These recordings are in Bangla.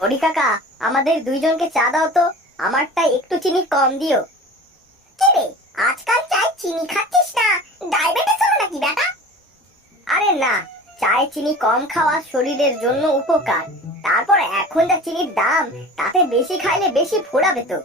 হরি কাকা আমাদের দুইজনকে চা দাও তো। আমারটা একটু চিনি কম দিও। আজকাল চিনি খাচ্ছিস না? ডায়াবেটিস হলো নাকি বেটা আরে না, চায়ে চিনি কম খাওয়া শরীরের জন্য উপকার। তারপর এখন যা চিনির দাম, তাতে বেশি খাইলে বেশি ফোড়াবে তো।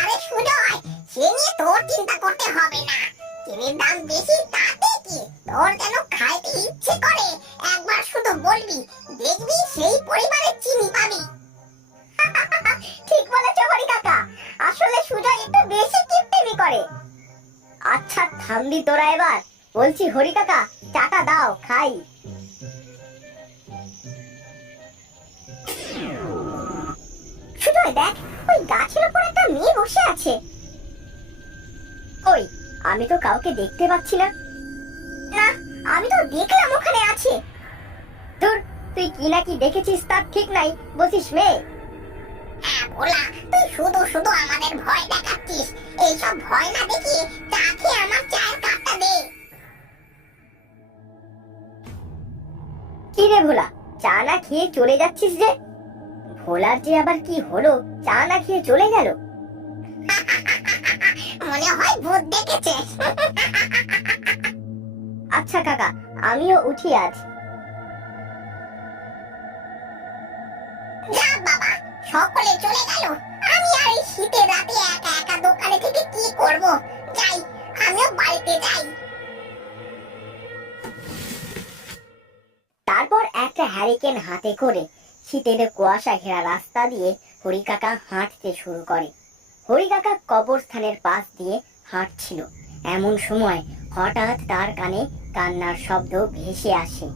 আরে সুজয় সে নিয়ে তোর চিন্তা করতে হবে না। চিনির দাম বেশি তাতে বলছি, হরি কাকা, চাটা দাও, খাই। ওই গাছের বসে আছে। আমি তো কাউকে দেখতে পাচ্ছি না। আমি তো দেখলাম ওখানে আছে। তোর তুই কি দেখেছিস ঠিক নাই হ্যাঁ তুই শুধু শুধু আমাদের ভয় দেখাচ্ছিস। এইসব ভয় না দেখিয়ে খেয়ে আমার চায়ের কাপটা দে। কি রে ভোলা? চা না খেয়ে চলে যাচ্ছিস যে? ভোলার যে আবার কি হলো চা না খেয়ে চলে গেল? মনে হয় ভূত দেখেছে। আচ্ছা কাকা আমিও উঠি আজ। যা বাবা সকলে চলে গেল। আমি আর এই শীতের রাতে একা একা দোকানে থেকে কি করব? যাই আমিও বাড়িতে যাই। একটা হ্যারিকেন হাতে করে শীতের কুয়াশা ঘেরা রাস্তা দিয়ে হরি কাকা হাঁটতে শুরু করে। হরিকাকা কবরস্থানের পাশ দিয়ে হাঁটছিল। এমন সময় হঠাৎ তার কানে কান্নার শব্দ ভেসে আসে।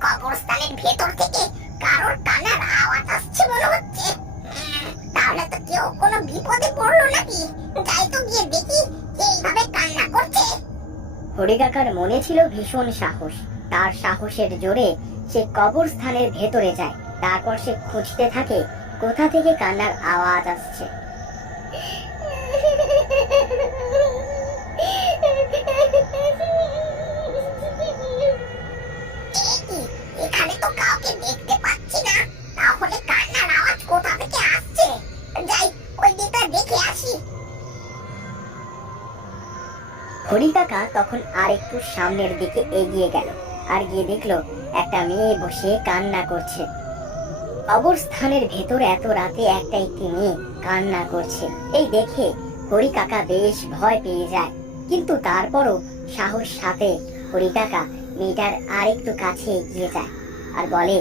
কবরস্থানের ভেতর থেকে কারোর কান্নার আওয়াজ আসছে মনে হচ্ছে? তাহলে তো কেউ কোনো বিপদে পড়ল নাকি? যাই তো গিয়ে দেখি এইভাবে কান্না করছে। হরিকাকার মনে ছিল ভীষণ সাহস। তার সাহসের জোরে সে কবরস্থানের ভেতরে যায়। তারপর সে খুঁজতে থাকে কোথা থেকে কান্নার আওয়াজ আসছে। হরি কাকা তখন আর একটু সামনের দিকে এগিয়ে গেল আর গিয়ে দেখল, একটা মেয়ে বসে কান্না করছে। অবস্থানের ভেতর এত রাতে একটা একটি মেয়ে কান্না করছে। এই দেখে হরি কাকা বেশ ভয় পেয়ে যায়। কিন্তু তারপরও সাহস সাথে হরি কাকা মেয়েটার আর একটু কাছে এগিয়ে যায় আর বলে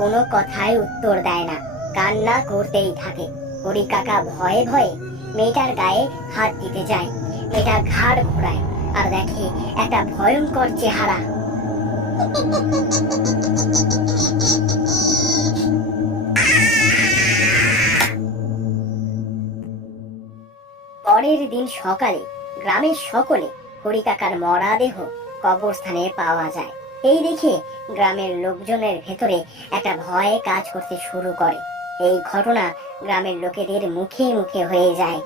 কোনো কথায় উত্তর দেয় না। কান্না করতেই থাকে। হরি কাকা ভয়ে ভয়ে মেয়েটার গায়ে হাত দিতে যায়। মেয়েটা ঘাড় ঘোরায় আর দেখে একটা ভয়ঙ্কর চেহারা। পরের দিন সকালে, গ্রামের সকলে হরি কাকার মরা দেহ কবরস্থানে পাওয়া যায়। এই দেখে গ্রামের লোকজনের ভেতরে একটা ভয় কাজ করতে শুরু করে। এই ঘটনা গ্রামের লোকেদের মুখে মুখে হয়ে যায়।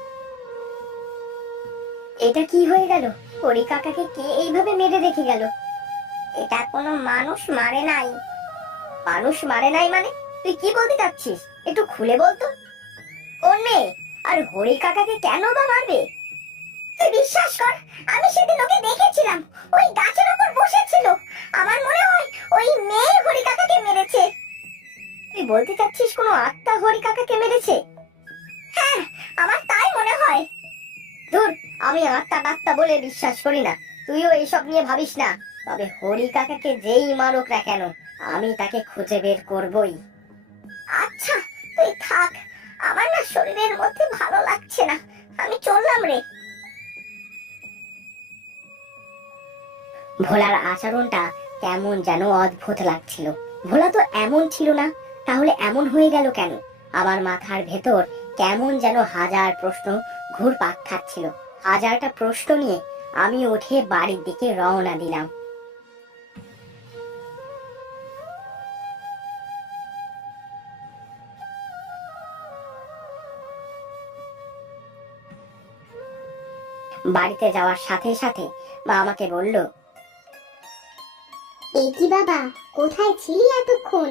এটা কি হয়ে গেল? হরি কাকাকে কে এইভাবে মেরে রেখে গেল? এটা কোনো মানুষ মারে নাই। মানুষ মারে নাই মানে? তুই কি বলতে চাচ্ছিস? একটু খুলে বলতো কোন মেয়ে, আর হরি কাকাকে কেন বা মারবে? তুই বিশ্বাস কর, আমি সেদিন ওকে দেখেছিলাম। ওই গাছের উপর বসেছিল। আমার মনে হয় ওই মেয়ে হরি কাকাকে মেরেছে। তুই বলতে চাচ্ছিস কোনো আত্মা হরি কাকাকে মেরেছে? হ্যাঁ আমার তাই মনে হয়। ধুর, আমি আত্মা টাত্তা বলে বিশ্বাস করি না। তুইও এসব নিয়ে ভাবিস না। তবে হরি কাকাকে যেই মারুক না কেন, আমি তাকে খুঁজে বের করবই। আচ্ছা তুই থাক। আমার না শরীরের মধ্যে ভালো লাগছে না। আমি চললাম রে। ভোলার আচরণটা কেমন যেন অদ্ভুত লাগছিল। ভোলা তো এমন ছিল না, তাহলে এমন হয়ে গেল কেন? আমার মাথার ভেতর কেমন যেন হাজার প্রশ্ন ঘুরপাক খাচ্ছিল। হাজারটা প্রশ্ন নিয়ে আমি উঠে বাড়ির দিকে রওনা দিলাম। বাড়িতে যাওয়ার সাথে সাথে মা আমাকে বলল এই কি বাবা কোথায় ছিলি এতক্ষণ?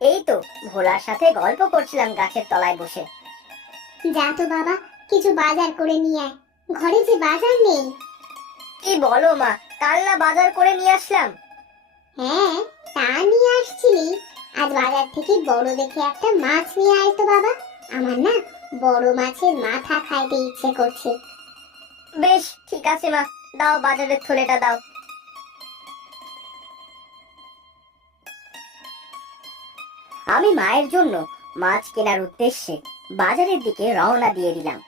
এই তো ভোলার সাথে গল্প করছিলাম গাছের তলায় বসে। যা তো বাবা কিছু বাজার করে নিয়ে আয়। ঘরে যে বাজার নেই। কি বলো মা কাল না বাজার করে নিয়ে আসলাম? হ্যাঁ তা নিয়ে আসছিলি। আজ বাজার থেকে বড় দেখে একটা মাছ নিয়ে আয় তো বাবা। আমার না বড় মাছের মাথা খাইতে ইচ্ছে করছে। বেশ ঠিক আছে মা দাও বাজারের থলেটা দাও। আমি মায়ের জন্য মাছ কেনার উদ্দেশ্যে বাজারের দিকে রওনা দিয়ে দিলাম।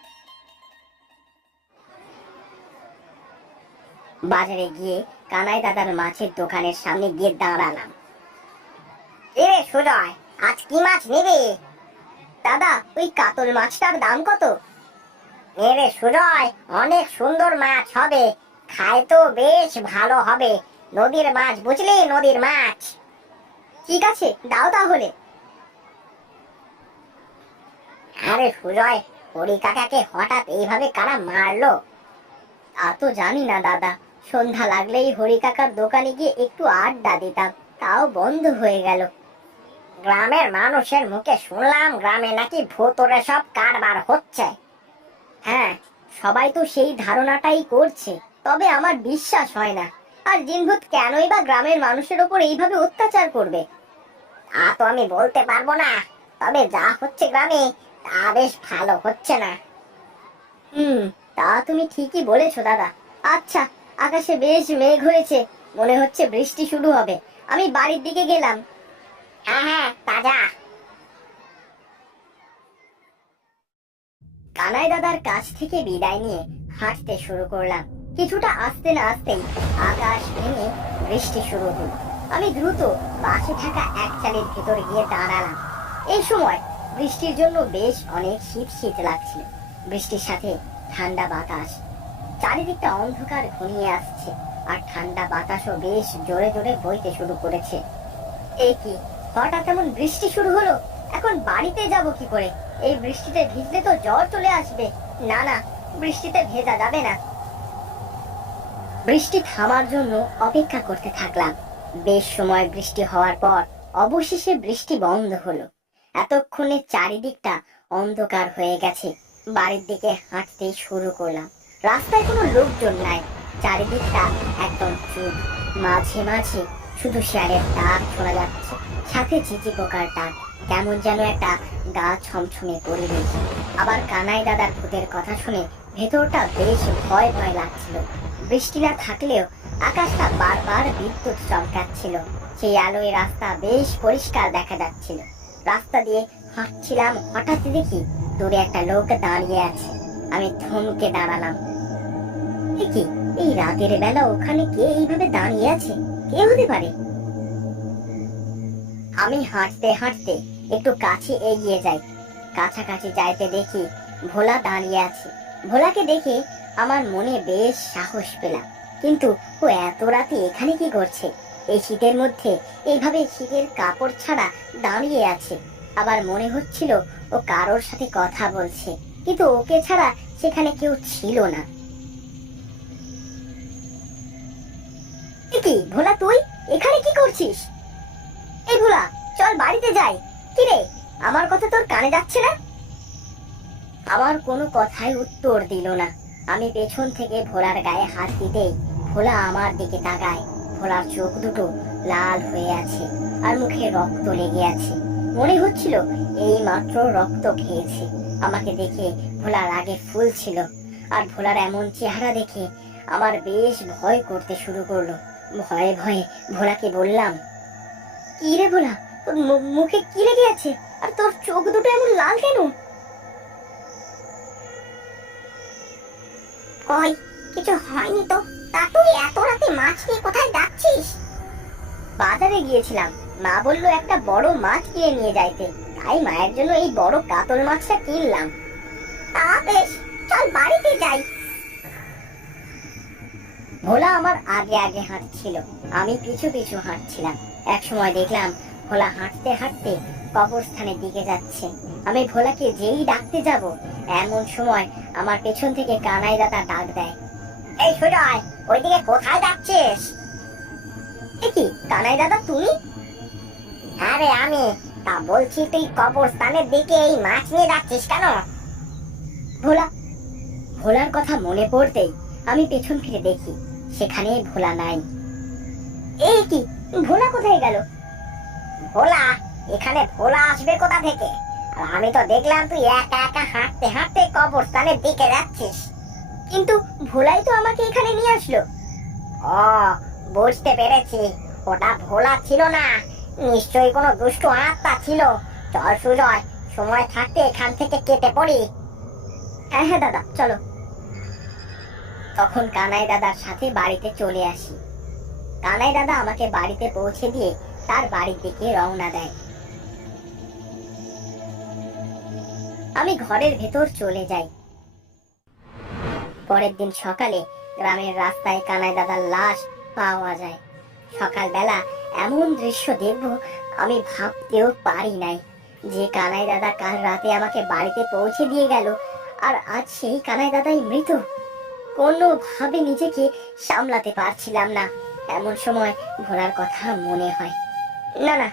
বাজারে গিয়ে কানাই দাদার মাছের দোকানের সামনে গিয়ে দাঁড়ালাম। সুজয়, আজ কি মাছ নেবে? দাদা, ওই কাতল মাছটার দাম কত? এরে সুজয়, অনেক সুন্দর মাছ হবে। খায় তো বেশ ভালো হবে। নদীর মাছ, বুঝলি? নদীর মাছ। ঠিক আছে, দাও তাহলে। আরে সুজয় হরি কাকাকে হঠাৎ এইভাবে কারা মারলো? তা তো জানি না, দাদা। সন্ধ্যা লাগলেই হরি কাকার দোকানে গিয়ে একটু আড্ডা দিতাম, তাও বন্ধ হয়ে গেল। গ্রামের মানুষের মুখে শুনলাম, গ্রামে নাকি ভূতরে সব কারবার হচ্ছে। হ্যাঁ সবাই তো সেই ধারণাটাই করছে, তবে আমার বিশ্বাস হয় না। আর জিনভূত কেনই বা গ্রামের মানুষের ওপর এইভাবে অত্যাচার করবে? তা তো আমি বলতে পারব না। তবে যা হচ্ছে গ্রামে তা বেশ ভালো, হচ্ছে না। হুম, তা তুমি ঠিকই বলেছ, দাদা। আচ্ছা আকাশে বেশ মেঘ হয়েছে, মনে হচ্ছে বৃষ্টি শুরু হবে। আমি বাড়ির দিকে গেলাম। হ্যাঁ হ্যাঁ তাজা। কানাই দাদার কাছ থেকে বিদায় নিয়ে হাঁটতে শুরু করলাম। কিছুটা আসতে না আসতেই আকাশ ভেঙে বৃষ্টি শুরু হল। আমি দ্রুত পাশে থাকা এক চালের ভেতর গিয়ে দাঁড়ালাম। এই সময় বৃষ্টির জন্য বেশ অনেক শীত শীত লাগছিল। বৃষ্টির সাথে ঠান্ডা বাতাস। চারিদিকটা অন্ধকার ঘনিয়ে আসছে আর ঠান্ডা বাতাসও বেশ জোরে জোরে বইতে শুরু করেছে। এই কি, হঠাৎ এমন বৃষ্টি শুরু হলো? এখন বাড়িতে যাব কি করে? এই বৃষ্টিতে ভিজলে তো জ্বর চলে আসবে। না না, বৃষ্টিতে ভেজা যাবে না। বৃষ্টি থামার জন্য অপেক্ষা করতে থাকলাম। বেশ সময় বৃষ্টি হওয়ার পর অবশেষে বৃষ্টি বন্ধ হলো। এতক্ষণে চারিদিকটা অন্ধকার হয়ে গেছে। বাড়ির দিকে হাঁটতে শুরু করলাম। রাস্তায় কোনো লোকজন নাই। চারিদিকটা একদম চুপ। মাঝে মাঝে শুধু শেয়ারের ডাক শোনা যাচ্ছে। সাথে ঝিঝি পোকার ডাক। কেমন যেন একটা গা ছমছমে পরিবেশ আবার কানাই দাদার ভূতের কথা শুনে ভেতরটা বেশ ভয় ভয় লাগছিল। বৃষ্টি না থাকলেও আকাশটা বারবার বিদ্যুৎ চমকাচ্ছিল। সেই আলোয় রাস্তা বেশ পরিষ্কার দেখা যাচ্ছিল। রাস্তা দিয়ে হাঁটছিলাম, হঠাৎ দেখি দূরে একটা লোক দাঁড়িয়ে আছে। আমি থমকে দাঁড়ালাম। কি এই রাতের বেলা ওখানে কে এইভাবে দাঁড়িয়ে আছে? কে হতে পারে? আমি হাঁটতে হাঁটতে একটু কাছে এগিয়ে যাই। কাছাকাছি যাইতে দেখি ভোলা দাঁড়িয়ে আছে। ভোলাকে দেখে আমার মনে বেশ সাহস পেলাম। কিন্তু ও এত রাতে এখানে কি করছে? এই শীতের মধ্যে এইভাবে শীতের কাপড় ছাড়া দাঁড়িয়ে আছে। আবার মনে হচ্ছিল ও কারোর সাথে কথা বলছে, কিন্তু ওকে ছাড়া সেখানে কেউ ছিল না। কি, ভোলা তুই? এখানে কি করছিস? এই ভোলা, চল বাড়িতে যাই। কিরে আমার কথা তোর কানে যাচ্ছে না? আমার কোনো কথাই উত্তর দিল না। আমি পেছন থেকে ভোলার গায়ে হাত দিতেই ভোলা আমার দিকে তাকায়। ভোলার চোখ দুটো লাল হয়ে আছে আর মুখে রক্ত লেগে আছে। মনে হচ্ছিল এই মাত্র রক্ত খেয়েছে। আমাকে দেখে ভোলার আগে ফুল ছিল আর ভোলার এমন চেহারা দেখে আমার বেশ ভয় করতে শুরু করল। ভয়ে ভয়ে ভোলাকে বললাম, কি রে ভোলা, তোর মুখে কি লেগে আছে? আর তোর চোখ দুটো এমন লাল কেন? কিছু হয়নি তো? তা তুই এত রাতে মাছ নিয়ে কোথায় যাচ্ছিস? বাজারে গিয়েছিলাম। মা বলল একটা বড় মাছ কিনে নিয়ে যাইতে। তাই মায়ের জন্য এই বড় কাতল মাছটা কিনলাম। তা বেশ চল বাড়িতে যাই। ভোলা আমার আগে আগে হাঁটছিল। আমি পিছু পিছু হাঁটছিলাম। এক সময় দেখলাম ভোলা হাঁটতে হাঁটতে কবরস্থানের দিকে যাচ্ছে। আমি ভোলাকে যেই ডাকতে যাব এমন সময় আমার পেছন থেকে কানাই দাদা ডাক দেয় এই সুজয় ওইদিকে কোথায় যাচ্ছিস? কি, কানাই দাদা, তুমি? আরে আমি, তা বলছি তুই কবরস্থানের দিকে এই মাছ নিয়ে যাচ্ছিস কেন? ভোলা, ভোলার কথা মনে পড়তেই আমি পেছন ফিরে দেখি, সেখানে ভোলা নাই। এই কি, ভোলা কোথায় গেল? ভোলা, এখানে ভোলা আসবে কোথা থেকে? আমি তো দেখলাম তুই একা একা হাঁটতে হাঁটতে কবরস্থানের দিকে যাচ্ছিস। কিন্তু ভোলাই তো আমাকে এখানে নিয়ে আসলো। ও বুঝতে পেরেছি। ওটা ভোলা ছিল না। নিশ্চয়ই কোনো দুষ্ট আত্মা ছিল। চল সুজয়, সময় থাকতে এখান থেকে কেটে পড়ি। হ্যাঁ হ্যাঁ দাদা, চলো। তখন কানাই দাদার সাথে বাড়িতে চলে আসি। কানাই দাদা আমাকে বাড়িতে পৌঁছে দিয়ে তার বাড়ির দিকে রওনা দেয়। আমি ঘরের ভেতর চলে যাই। পরের দিন সকালে গ্রামের রাস্তায় কানাই দাদার লাশ পাওয়া যায়। সকালবেলা এমন দৃশ্য দেখব, আমি ভাবতেও পারি নাই যে কানাই দাদা কাল রাতে আমাকে বাড়িতে পৌঁছে দিয়ে গেল আর আজ সেই কানাই দাদাই মৃত। কোনোভাবে নিজেকে সামলাতে পারছিলাম না। এমন সময় ভোলার কথা মনে হয়, না না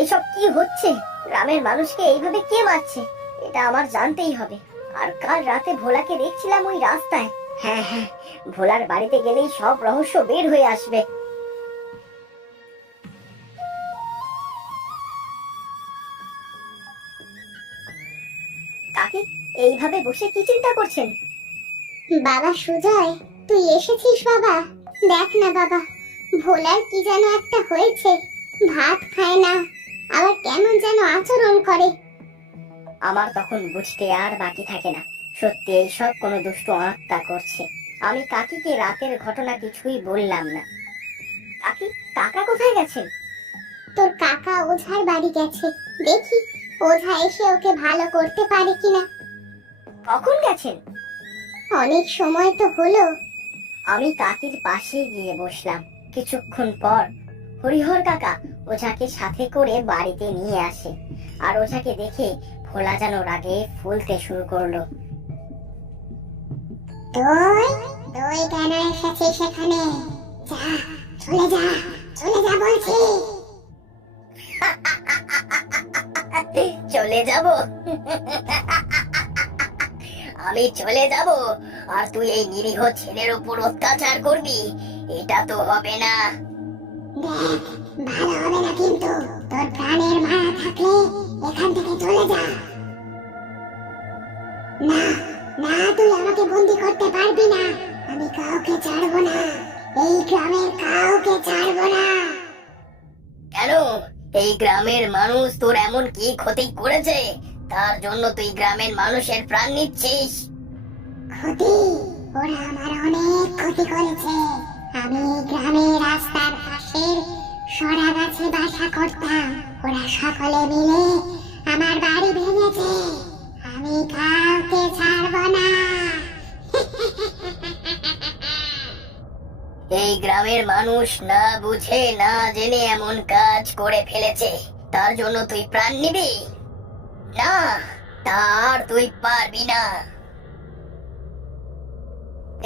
এইসব কি হচ্ছে? গ্রামের মানুষকে এইভাবে কে মারছে? এটা আমার জানতেই হবে। আর কাল রাতে ভোলাকে দেখছিলাম ওই রাস্তায়। হ্যাঁ হ্যাঁ ভোলার বাড়িতে গেলেই সব রহস্য বের হয়ে আসবে। কাকি, এইভাবে বসে কি চিন্তা করছেন? বাবা সুজয়, তুই এসেছিস বাবা? দেখ না বাবা, ভোলার কি যেন একটা হয়েছে। ভাত খায় না, আবার কেমন যেন আচরণ করে। আমার তখন বুঝতে আর বাকি থাকে না। সত্যি এইসব কোনো দুষ্ট আত্মা করছে। আমি কাকিকে রাতের ঘটনা কিছুই বললাম না। কাকি কাকা কোথায় গেছেন তোর কাকা ওঝার বাড়ি গেছে। দেখি ওঝা এসে ওকে ভালো করতে পারে কিনা। কখন গেছেন অনেক সময় তো হলো। আমি কাকির পাশে গিয়ে বসলাম। কিছুক্ষণ পর হরিহর কাকা ওঝাকে সাথে করে বাড়িতে নিয়ে আসে। আর ওঝাকে দেখে ভোলা যেন রাগে ফুলতে শুরু করল। তুই তুই কেন এসেছিস সেখানে? যা চলে যা চলে যা বলছি। চলে যাব। আমি চলে যাব। আর তুই এই নিরীহ ছেলের উপর অত্যাচার করবি এটা তো হবে না। দেখ ভালো হবে না কিন্তু। তোর প্রাণের মায়া থাকলে এখান থেকে চলে যা। না না তুই আমাকে বন্দি করতে পারবি না। আমি কাউকে ছাড়বো না। এই গ্রামের কাউকে ছাড়বো না। কেন? এই গ্রামের মানুষ তোর এমন কি ক্ষতি করেছে? তার জন্য তুই গ্রামের মানুষের প্রাণ নিচ্ছিস। ক্ষতি? ওরা আমার অনেক ক্ষতি করেছে। আমি গ্রামের রাস্তার পাশের সরা গাছে বাসা করতাম। ওরা সকলে মিলে আমার বাড়ি ভেঙেছে। আমি কাউকে ছাড়বো না। এই গ্রামের মানুষ না বুঝে, না জেনে এমন কাজ করে ফেলেছে। তার জন্য তুই প্রাণ নিবি? না তার তুই পারবি না।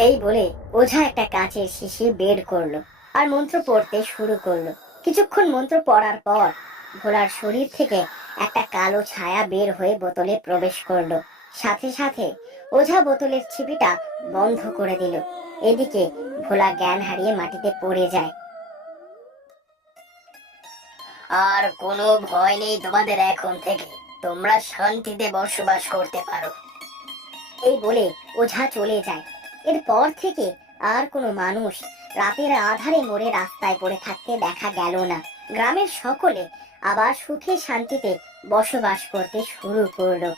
এই বলে ওঝা একটা কাঁচের শিশি বের করল আর মন্ত্র পড়তে শুরু করল। কিছুক্ষণ মন্ত্র পড়ার পর ভোলার শরীর থেকে একটা কালো ছায়া বের হয়ে বোতলে প্রবেশ করল। সাথে সাথে ওঝা বোতলের ছিপিটা বন্ধ করে দিল। এদিকে ভোলা জ্ঞান হারিয়ে মাটিতে পড়ে যায়। আর কোনো ভয় নেই তোমাদের এখন থেকে। তোমরা শান্তিতে বসবাস করতে পারো। এই বলে ওঝা চলে যায়। এরপর থেকে আর কোনো মানুষ রাতের আধারে মোড়ে রাস্তায় পড়ে থাকতে দেখা গেল না। গ্রামের সকলে আবার সুখে শান্তিতে বসবাস করতে শুরু করল।